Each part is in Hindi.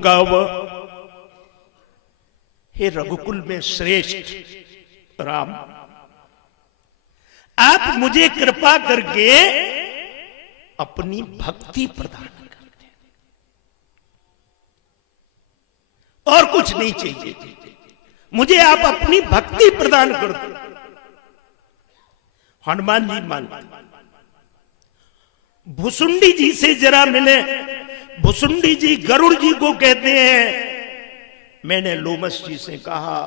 पुंगव। हे रघुकुल में श्रेष्ठ राम, आप मुझे कृपा करके अपनी भक्ति प्रदान कर दें, और कुछ नहीं चाहिए, मुझे आप अपनी भक्ति प्रदान कर दो। हनुमान जी मानते, भुसुंडी जी से जरा मिले। भुसुंडी जी गरुड़ जी को कहते हैं, मैंने लोमस जी से कहा,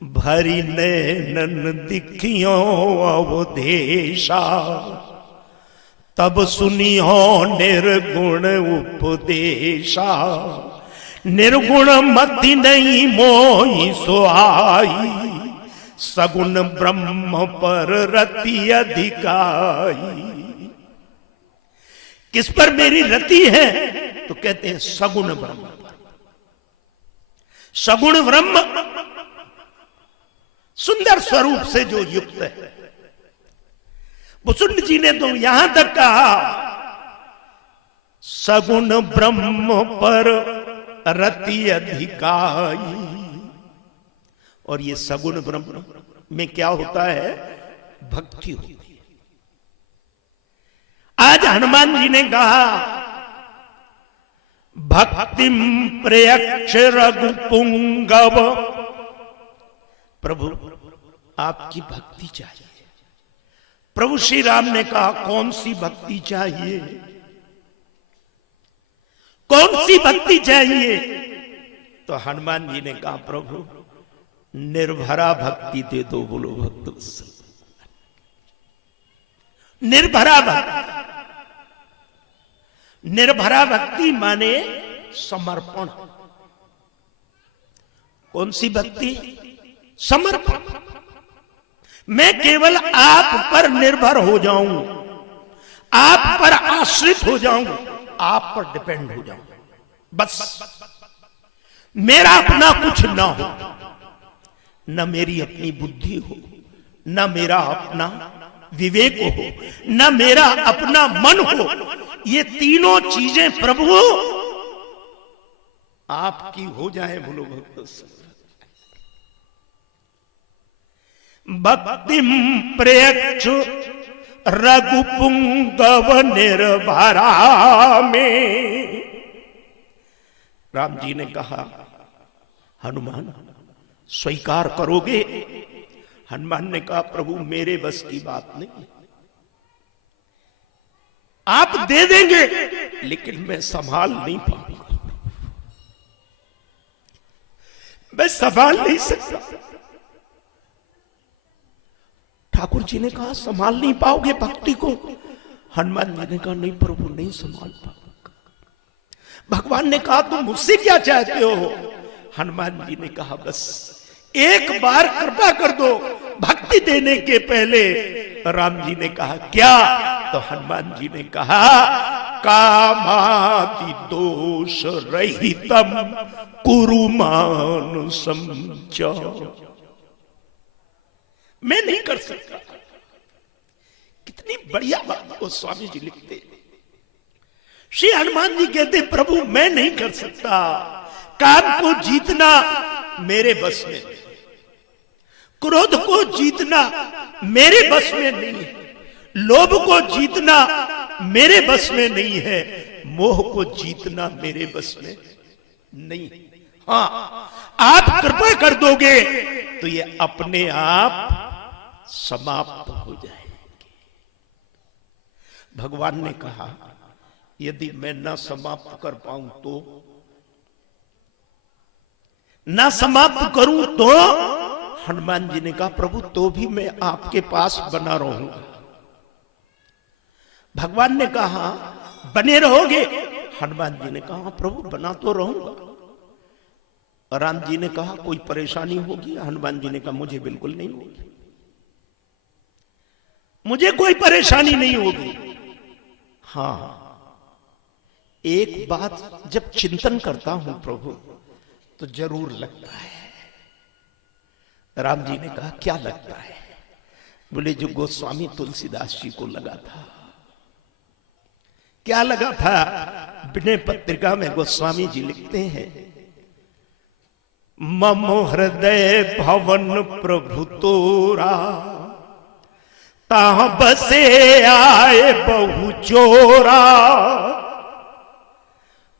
भरी नैनन दिखियो अवधेशा, तब सुनियो निर्गुण उपदेशा। निर्गुण मति नहीं मोहि सुहाई, सगुण ब्रह्म पर रति अधिकाई। किस पर मेरी रति है? तो कहते हैं सगुण ब्रह्म। सगुण ब्रह्म सुंदर स्वरूप से जो युक्त है। भुसुंड जी ने तो यहां तक कहा, सगुण ब्रह्म पर रति अधिकाई। और ये सगुण ब्रह्म में क्या होता है? भक्ति होती है। आज हनुमान जी ने कहा, भक्तिम प्रयक्ष रघुपुंगव। प्रभु आपकी भक्ति चाहिए। प्रभु श्री राम ने कहा, कौन सी भक्ति चाहिए? कौन सी भक्ति चाहिए? तो हनुमान जी ने कहा, प्रभु निर्भरा भक्ति दे दो। बोलो भक्त निर्भरा भक्ति। निर्भरा भक्ति माने समर्पण। कौन सी भक्ति? समर्पण। मैं केवल आप पर निर्भर हो जाऊं, आप पर आश्रित हो जाऊं, आप पर डिपेंड हो जाऊं, बस। मेरा अपना कुछ ना हो, न मेरी अपनी बुद्धि हो, न मेरा अपना विवेक हो, न मेरा अपना मन हो। ये तीनों चीजें प्रभु आपकी हो जाए। बोलो भक्त। भक्तिम प्रयच्छ रघुपुंगव निर्भरा में। राम जी ने कहा, हनुमान स्वीकार करोगे? हनुमान ने कहा, प्रभु मेरे बस की बात नहीं, आप दे देंगे लेकिन मैं संभाल नहीं पाऊंगा, मैं संभाल नहीं सकता। ठाकुर जी ने कहा, संभाल नहीं पाओगे भक्ति को? हनुमान जी ने कहा, नहीं प्रभु, नहीं संभाल पाऊंगा। भगवान ने कहा, तुम मुझसे क्या चाहते हो? हनुमान जी ने कहा, बस एक बार कृपा कर दो भक्ति देने के पहले। राम जी ने कहा, क्या? तो हनुमान जी ने कहा, कामादि दोष रहितम कुरु मानसं च। मैं नहीं कर सकता। कितनी बढ़िया बात को स्वामी जी लिखते। श्री हनुमान जी कहते, प्रभु मैं नहीं कर सकता। काम को जीतना मेरे बस में, क्रोध को जीतना मेरे बस में नहीं है, लोभ को जीतना मेरे बस में नहीं है, मोह को जीतना मेरे बस में नहीं। हाँ, आप कृपा कर दोगे तो ये अपने आप समाप्त हो जाएंगे। भगवान ने कहा, यदि मैं न समाप्त कर पाऊं तो, न समाप्त करूं तो? हनुमान जी ने कहा, प्रभु तो भी मैं आपके पास बना रहूंगा। भगवान ने कहा, बने रहोगे? हनुमान जी ने कहा, प्रभु बना तो रहूंगा। राम जी ने कहा, कोई परेशानी होगी? हनुमान जी ने कहा, मुझे बिल्कुल नहीं होगी, मुझे कोई परेशानी नहीं होगी। हाँ, एक बात जब चिंतन करता हूं प्रभु तो जरूर लगता है। राम जी ने कहा, क्या लगता है? बोले, जो गोस्वामी तुलसीदास जी को लगा था क्या लगा था? विनय पत्रिका में गोस्वामी जी लिखते हैं, मम हृदय भवन प्रभु तोरा, ताह बसे आए बहु चोरा,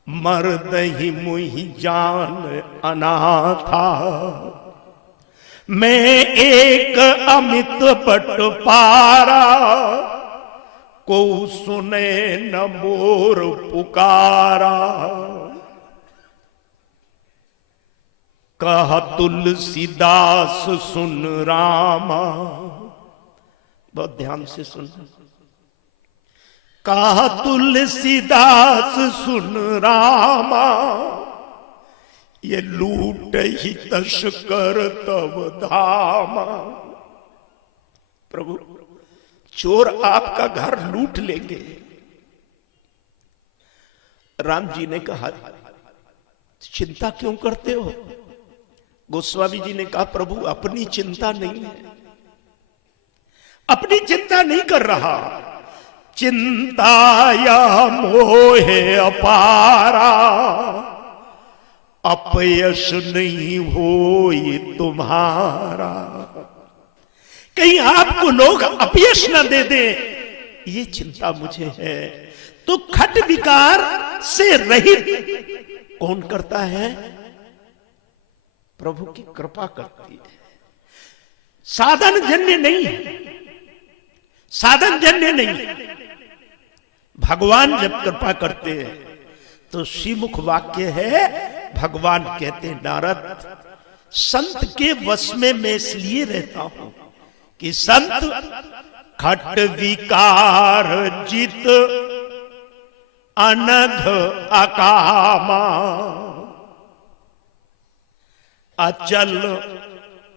मर्दहि मुहि जान अनाथा, मैं एक अमित बटपारा, को सुने न मोर पुकारा। कह तुलसीदास सुन रामा, बहुत ध्यान से सुन। कहा तुलसीदास सुन रामा, ये लूट ही तस्कर तब धामा। प्रभु, चोर आपका घर लूट लेंगे। राम जी ने कहा, चिंता क्यों करते हो? गोस्वामी जी ने कहा, प्रभु अपनी चिंता नहीं है, अपनी चिंता नहीं कर रहा। चिंताया मोहे अपारा, अपयश नहीं होई तुम्हारा। कहीं आपको लोग अपयश न दे दे, ये चिंता मुझे है। तो खट विकार से रहित कौन करता है? प्रभु की कृपा करती है। साधन जन्य नहीं है, साधन जन्य नहीं। भगवान जब कृपा करते हैं तो श्रीमुख वाक्य है, भगवान कहते हैं, नारद संत के वश में मैं इसलिए रहता हूं कि संत खट विकार जित अनघ अकामा, अचल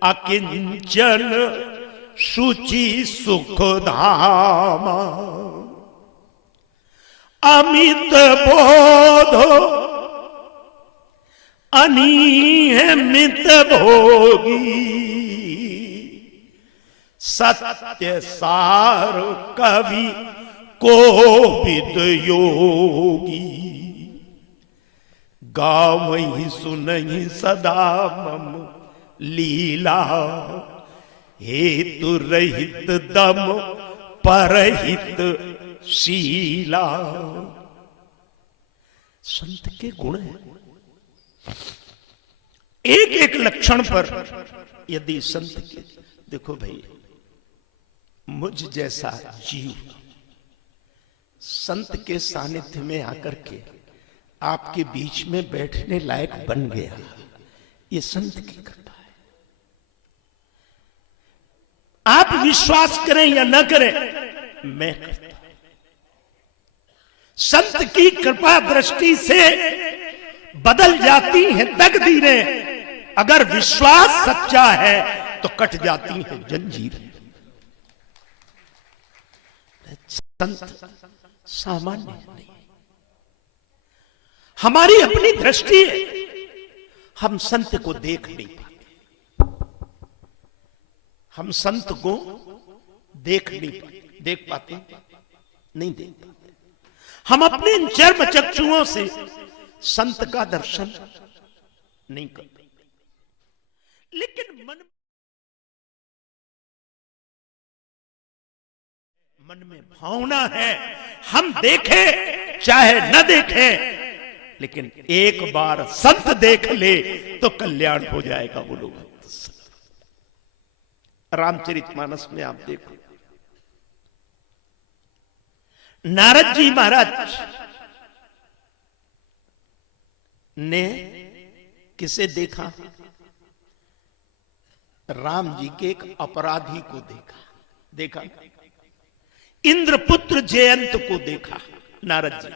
अकिंचन शुचि सुख धामा, अमित बोध अनियमित भोगी, सत्य सार कवि कोविद योगी, गावहि सुनहि सदा मम लीला, हेतु रहित दम परहित शीला। संत के गुण हैं, एक एक लक्षण पर यदि संत के, देखो भाई, मुझ जैसा जीव संत के सानिध्य में आकर के आपके बीच में बैठने लायक बन गया, ये संत की कृपा है। आप विश्वास करें या न करें, मैं करता हूं। संत की कृपा दृष्टि से बदल जाती है तकदीरें। अगर विश्वास सच्चा है तो कट जाती है जंजीरें। संत सामान्य नहीं, हमारी अपनी दृष्टि है, हम संत को देख नहीं पाते, हम संत को देख नहीं पाते, देख पाते नहीं, देख पाते। हम अपने इन चर्म चक्षुओं से संत का दर्शन नहीं करते, लेकिन मन में भावना है, हम देखें चाहे न देखें, लेकिन एक बार संत देख ले तो कल्याण हो जाएगा। बोलो रामचरितमानस में आप देखो, नारद जी महाराज ने किसे देखा? राम जी के एक अपराधी को देखा, इंद्रपुत्र जयंत को देखा। नारद जी,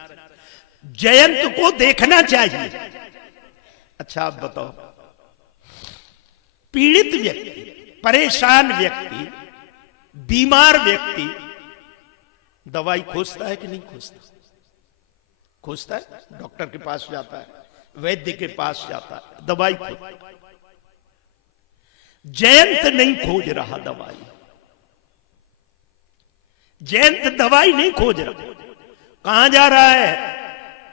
जयंत को देखना चाहिए। अच्छा आप बताओ, पीड़ित व्यक्ति, परेशान व्यक्ति, बीमार व्यक्ति दवाई खोजता है कि नहीं खोजता? खोजता है, डॉक्टर के पास जाता है, वैद्य के पास जाता है, दवाई खोजता है। जयंत नहीं खोज रहा दवाई, जयंत दवाई नहीं खोज रहा, कहां जा रहा है?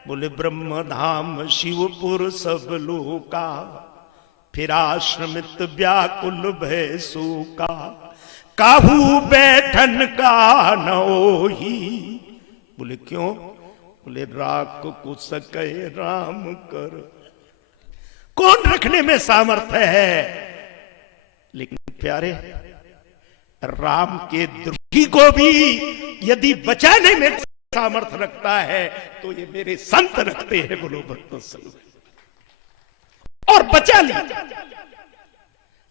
बोले ब्रह्म धाम शिवपुर सब लोका, फिर आश्रमित व्याकुल भय सूका, काहू बैठन का न ही। बोले क्यों? बोले राख को सके राम कर। कौन रखने में सामर्थ्य है? लेकिन प्यारे, राम के द्रोही को भी यदि बचाने में सामर्थ्य रखता है तो ये मेरे संत रखते हैं। बोलो भक्तों सलो। और बचा लिया।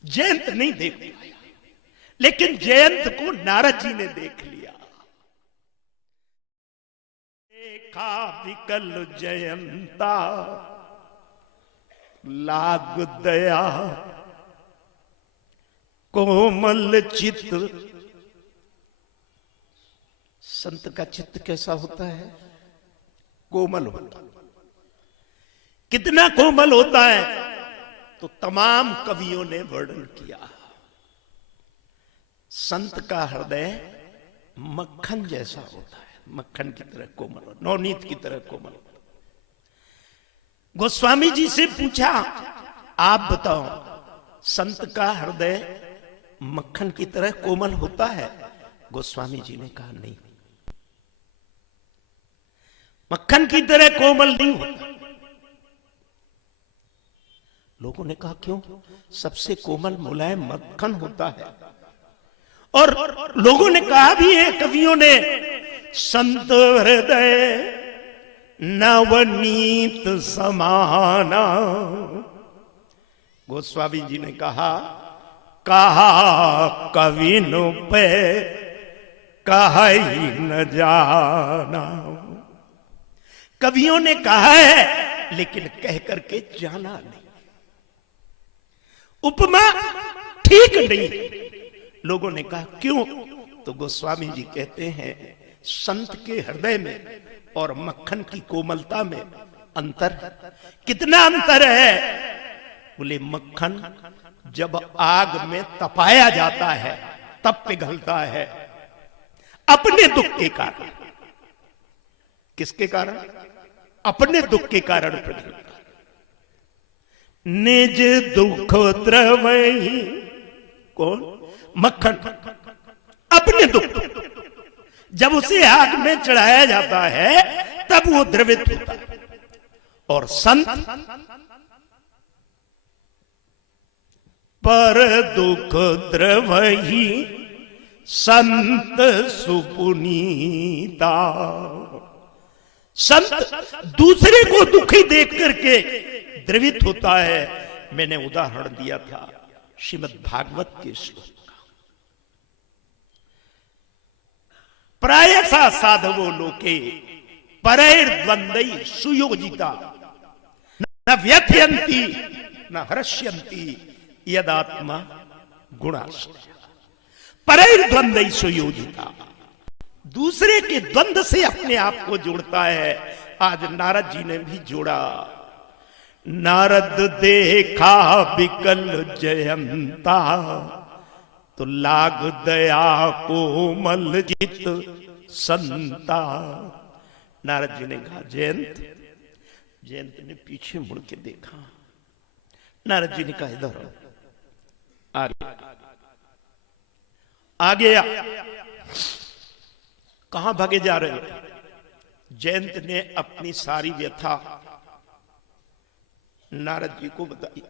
जयंत नहीं देख पाया, लेकिन जयंत को नारद जी ने देख लिया। देखा विकल जयंता, लाग दया कोमल चित्त। संत का चित्त कैसा होता है? कोमल होता है। कितना कोमल होता है? तो तमाम कवियों ने वर्णन किया। संत का हृदय मक्खन जैसा होता है, मक्खन की तरह कोमल, नवनीत की तरह कोमल। गोस्वामी जी से पूछा, आप बताओ संत का हृदय मक्खन की तरह कोमल होता है? गोस्वामी जी ने कहा नहीं, मक्खन की तरह कोमल नहीं होता। लोगों ने कहा क्यों? सबसे कोमल मुलायम मक्खन होता है। और लोगों ने कहा भी है, कवियों ने, संत हृदय नवनीत समाना। गोस्वामी जी ने कहा कविन पे कहा ही न जाना। कवियों ने कहा है लेकिन कह करके जाना नहीं। उपमा ठीक नहीं। लोगों ने कहा क्यों? तो गोस्वामी जी कहते हैं संत के हृदय में और मक्खन की कोमलता में अंतर। कितना अंतर है? बोले मक्खन जब आग में तपाया जाता है तब पिघलता है, अपने दुख के कारण। किसके कारण? अपने दुख के कारण पिघलता है। निज दुख द्रवही, कौन? मक्खन। अपने दुख जब उसे आग में चढ़ाया जाता है तब वो द्रवित होता है। और संत पर दुख द्रवही संत सुपुनीता। संत दूसरे को दुखी देख करके द्रवित होता है। मैंने उदाहरण दिया था श्रीमद् भागवत के श्लोक का। प्रायसा साधवो लोके परैर्द्वंद्वै सुयोजिता, न व्यथयन्ति न हर्ष्यन्ति यदात्मा गुणाश्रया। परैर्द्वंद्वै सुयोजिता, दूसरे के द्वंद्व से अपने आप को जोड़ता है। आज नारद जी ने भी जोड़ा। नारद देखा विकल जयंता, तो लाग दया कोमल चित संता। नारद जी ने कहा जयंत। जयंत ने पीछे मुड़ के देखा। नारद जी ने कहा इधर आगे आ। कहां भागे जा रहे हो? जयंत ने अपनी सारी व्यथा नारद जी को बताई।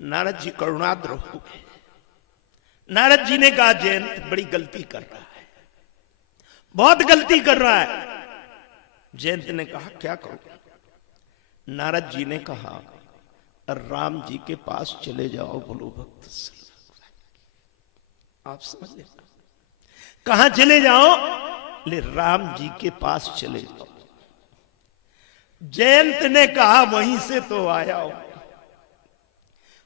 नारद जी करुणाद्र हो गए। नारद जी ने कहा जयंत बड़ी गलती कर रहा है, बहुत गलती कर रहा है। जयंत ने कहा क्या करूं? नारद जी ने कहा राम जी के पास चले जाओ। बोलो भक्त, आप समझ ले। कहां चले जाओ? ले राम जी के पास चले जाओ। जयंत ने कहा वहीं से तो आया हूं,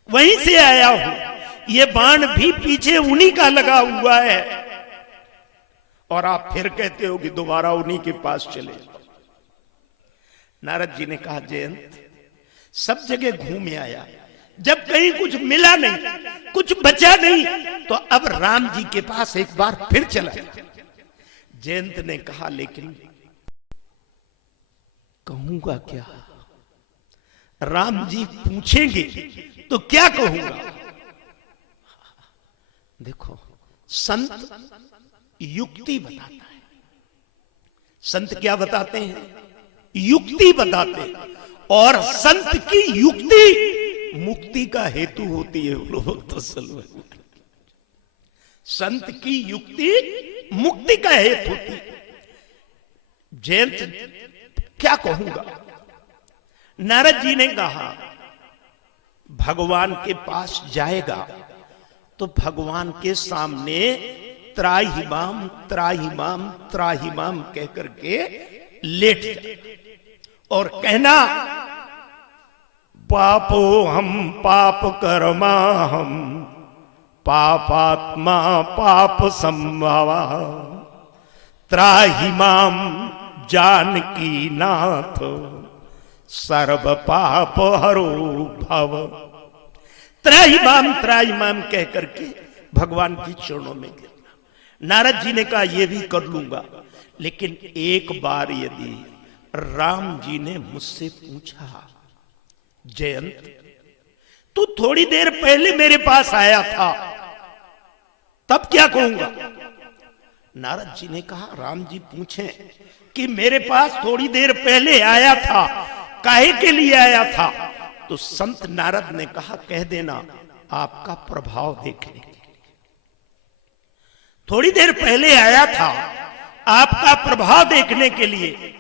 वहीं से आया हूं। ये बाण भी पीछे उन्हीं का लगा हुआ है और आप फिर कहते हो कि दोबारा उन्हीं के पास चले जाओ। नारद जी ने कहा जयंत सब जगह घूम आया, जब कहीं कुछ मिला नहीं, कुछ बचा नहीं, तो अब राम जी के पास एक बार फिर चला। जयंत ने कहा लेकिन कहूंगा क्या? राम जी पूछेंगे तो क्या कहूंगा? देखो, संत युक्ति बताता है। संत क्या बताते हैं? युक्ति बताते हैं। और संत की युक्ति मुक्ति का हेतु होती है। भक्त संत की युक्ति मुक्ति का हेतु होती है। जयंत क्या कहूंगा? नारद जी ने कहा भगवान के पास जाएगा तो भगवान के सामने त्राहिमाम त्राहिमाम त्राहिमाम कह करके लेट जाए और कहना पापो हम पाप कर्मा हम पापात्मा पाप संभवा त्राहिमाम जानकी नाथ सर्व पाप हरो भव। त्राहिमाम त्राहिमाम कह करके भगवान की चरणों में गिरना। नारद जी ने कहा यह भी कर लूंगा, लेकिन एक बार यदि राम जी ने मुझसे पूछा जयंत तू थोड़ी देर पहले मेरे पास आया था, तब क्या कहूंगा? नारद जी ने कहा राम जी पूछें कि मेरे पास थोड़ी देर पहले आया था, काहे के लिए आया था? तो संत नारद ने कहा कह देना आपका प्रभाव देखने के लिए थोड़ी देर पहले आया था, आपका प्रभाव देखने के लिए।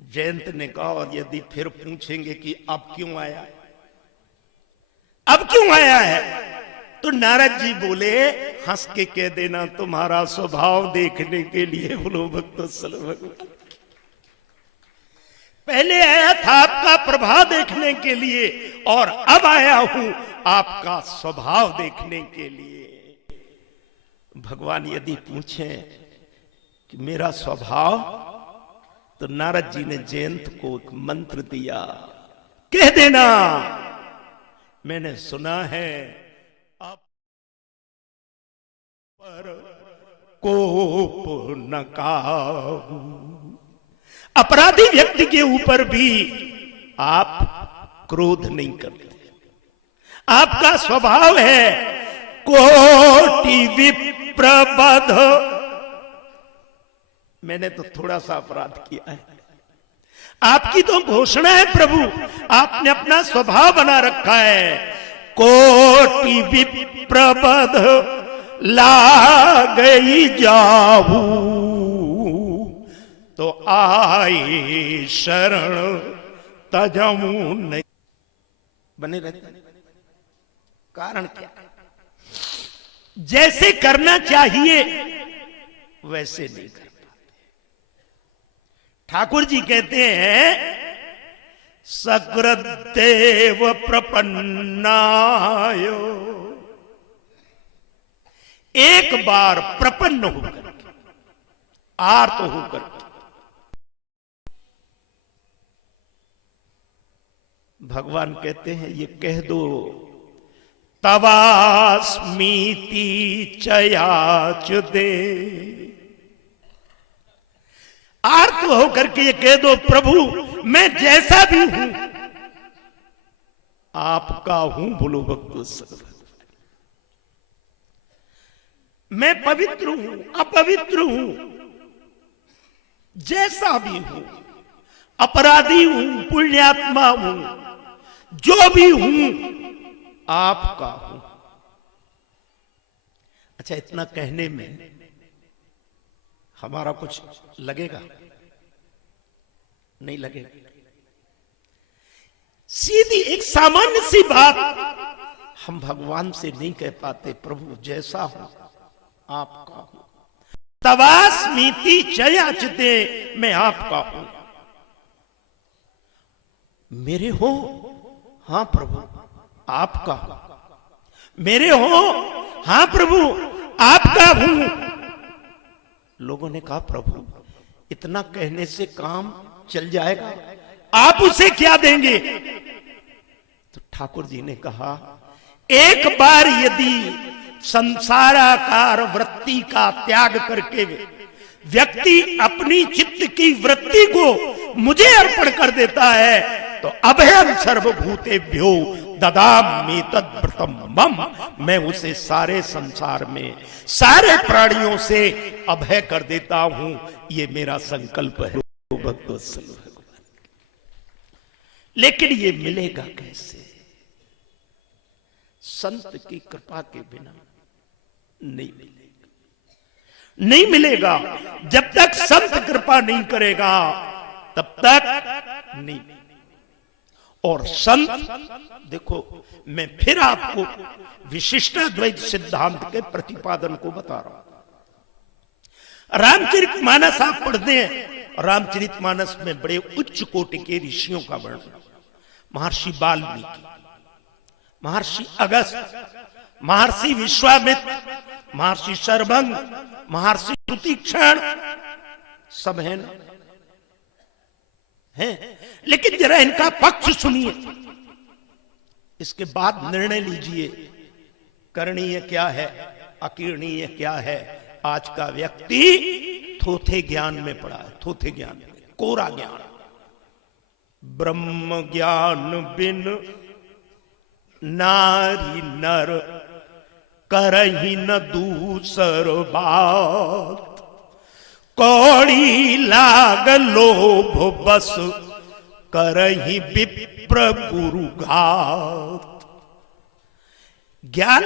जयंत ने कहा और यदि फिर पूछेंगे कि अब क्यों आया है, अब क्यों आया है, तो नारद जी बोले हंस के कह देना तुम्हारा स्वभाव देखने के लिए। बोलो भक्त भगवान, पहले आया था आपका प्रभाव देखने के लिए और अब आया हूं आपका स्वभाव देखने के लिए। भगवान यदि पूछें कि मेरा स्वभाव, तो नारद जी ने जयंत को एक मंत्र दिया, कह देना मैंने सुना है आप पर कोप न काहू। अपराधी व्यक्ति के ऊपर भी आप क्रोध नहीं करते। आपका स्वभाव है कोटि विप्रबध। मैंने तो थोड़ा सा अपराध किया है, आपकी तो घोषणा है प्रभु, आपने अपना स्वभाव बना रखा है। कोटि विप्रबध ला गई जाहू तो आए शरण तजमू नहीं। बने रहते कारण क्या? जैसे करना चाहिए वैसे नहीं कर पाते। ठाकुर जी कहते हैं सकृदेव प्रपन्नायो, एक बार प्रपन्न होकर आर्त होकर भगवान कहते हैं ये कह दो तवास्मीति चयाच दे। आर्त होकर के ये कह दो प्रभु मैं जैसा भी हूं आपका हूं। बोलो भक्त, मैं पवित्र हूं अपवित्र हूं, जैसा भी हूं, अपराधी हूं पुण्यात्मा हूं, जो भी हूं आपका हूं। अच्छा, इतना कहने में हमारा कुछ लगेगा? नहीं लगेगा। सीधी एक सामान्य सी बात हम भगवान से नहीं कह पाते, प्रभु जैसा हूं आपका हूं। तवास्मीति चयाचते, मैं आपका हूं। मेरे हो? हां प्रभु आपका हूं। मेरे हो? हां प्रभु आपका हूं। लोगों ने कहा प्रभु इतना कहने से काम चल जाएगा, आप उसे क्या देंगे? तो ठाकुर जी ने कहा एक बार यदि संसाराकार वृत्ति का त्याग करके व्यक्ति अपनी चित्त की वृत्ति को मुझे अर्पण कर देता है तो अभयम सर्वभूतेभ्यो ददामि तद्व्रतम मम, मैं उसे सारे संसार में सारे प्राणियों से अभय कर देता हूं, ये मेरा संकल्प है भक्तवत्सल भगवान। लेकिन ये मिलेगा कैसे? संत की कृपा के बिना नहीं मिलेगा, नहीं मिलेगा। जब तक संत कृपा नहीं करेगा तब तक नहीं। और संत, देखो मैं फिर आपको विशिष्टाद्वैत सिद्धांत के प्रतिपादन को बता रहा हूं। रामचरितमानस आप पढ़ते हैं, रामचरितमानस में बड़े उच्च कोटि के ऋषियों का वर्णन, महर्षि वाल्मीकि, महर्षि अगस्त्य, महर्षि विश्वामित्र, महर्षि शरभंग, महर्षि सुतीक्षण, सब है ना, हैं। लेकिन जरा इनका पक्ष सुनिए, इसके बाद निर्णय लीजिए करणीय क्या है, अकीर्णीय क्या है। आज का व्यक्ति थोथे ज्ञान में पड़ा है, थोथे ज्ञान में, कोरा ज्ञान। ब्रह्म ज्ञान बिन नारी नर करही न दूसर बात, कौड़ी लाग लोभ बस करही विप्र गुरु घात। ज्ञान